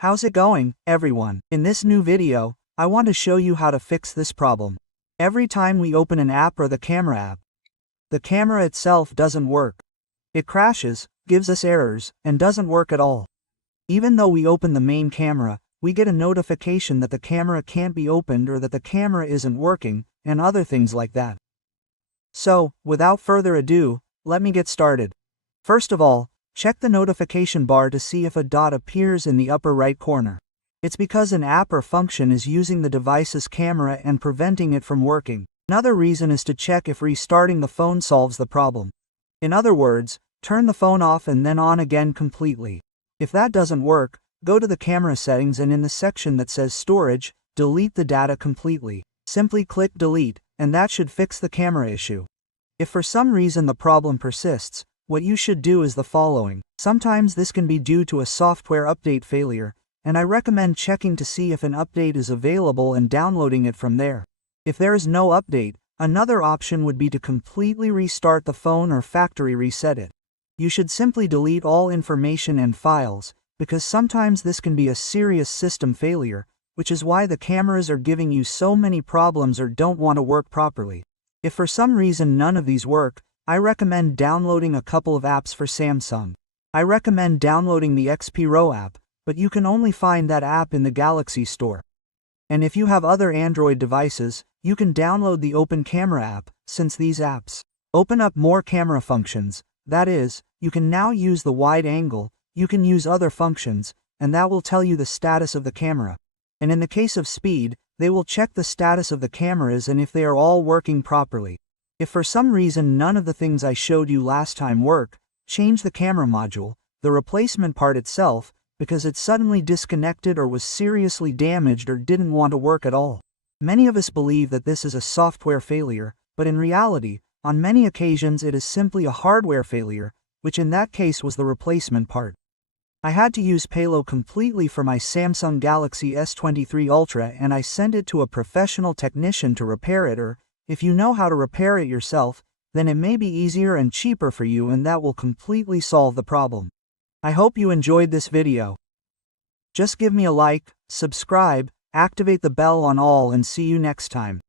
How's it going, everyone? In this new video, I want to show you how to fix this problem. Every time we open an app or the camera app, the camera itself doesn't work. It crashes, gives us errors, and doesn't work at all. Even though we open the main camera, we get a notification that the camera can't be opened or that the camera isn't working, and other things like that. So, without further ado, let me get started. First of all, check the notification bar to see if a dot appears in the upper right corner. It's because an app or function is using the device's camera and preventing it from working. Another reason is to check if restarting the phone solves the problem. In other words, turn the phone off and then on again completely. If that doesn't work, go to the camera settings and in the section that says Storage, delete the data completely. Simply click Delete, and that should fix the camera issue. If for some reason the problem persists, what you should do is the following. Sometimes this can be due to a software update failure, and I recommend checking to see if an update is available and downloading it from there. If there is no update, another option would be to completely restart the phone or factory reset it. You should simply delete all information and files, because sometimes this can be a serious system failure, which is why the cameras are giving you so many problems or don't want to work properly. If for some reason none of these work, I recommend downloading a couple of apps for Samsung. I recommend downloading the XP RAW app, but you can only find that app in the Galaxy Store. And if you have other Android devices, you can download the Open Camera app, since these apps open up more camera functions. That is, you can now use the wide angle, you can use other functions, and that will tell you the status of the camera. And in the case of speed, they will check the status of the cameras and if they are all working properly. If for some reason none of the things I showed you last time work, change the camera module, the replacement part itself, because it suddenly disconnected or was seriously damaged or didn't want to work at all. Many of us believe that this is a software failure, but in reality, on many occasions it is simply a hardware failure, which in that case was the replacement part. I had to use Payload completely for my Samsung Galaxy S23 Ultra and I sent it to a professional technician to repair it, or if you know how to repair it yourself, then it may be easier and cheaper for you and that will completely solve the problem. I hope you enjoyed this video. Just give me a like, subscribe, activate the bell on all and see you next time.